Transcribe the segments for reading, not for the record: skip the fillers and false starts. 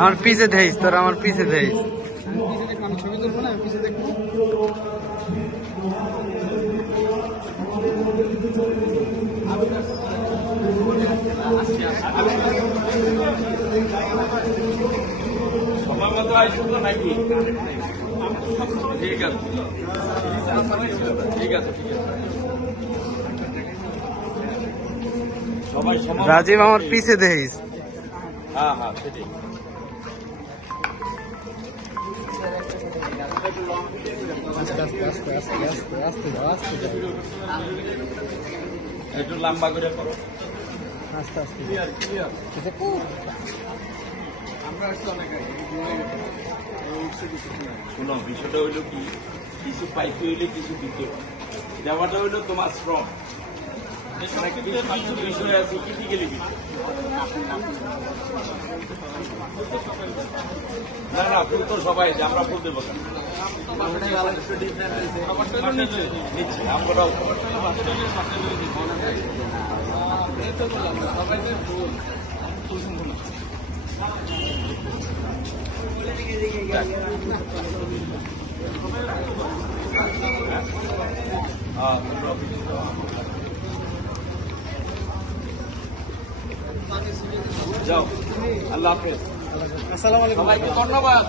আমার পিছে দেখিস, তোরা আমার পিছে দেখিস। ছবি তুলবো না, পিছে দেখবো। সময় মতো আসবো নাকি? ঠিক আছে, ঠিক আছে, ঠিক আছে। সবাই রাজীব আমার পিছে দেখিস। হ্যাঁ হ্যাঁ, সেটাই। একটু লম্বা করে করো। আস্তে আস্তে শোনো, বিষয়টা হইলো কি, কিছু পাইতে হইলে কিছু দিতে হবে। দেওয়াটা হইলো তোমার শ্রম। কিছু বিষয় আছে ক্রিটিক্যালি কিছু। না না, ফুল তো সবাই, আমরা ফুল দেবো না। নিচ্ছি আমরাও। যাও, আল্লাহ হাফেজ। আসসালামু আলাইকুম। সবাইকে ধন্যবাদ।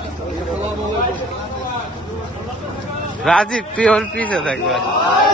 রাজীব তুই ওর পিছে থাকবে। সবাই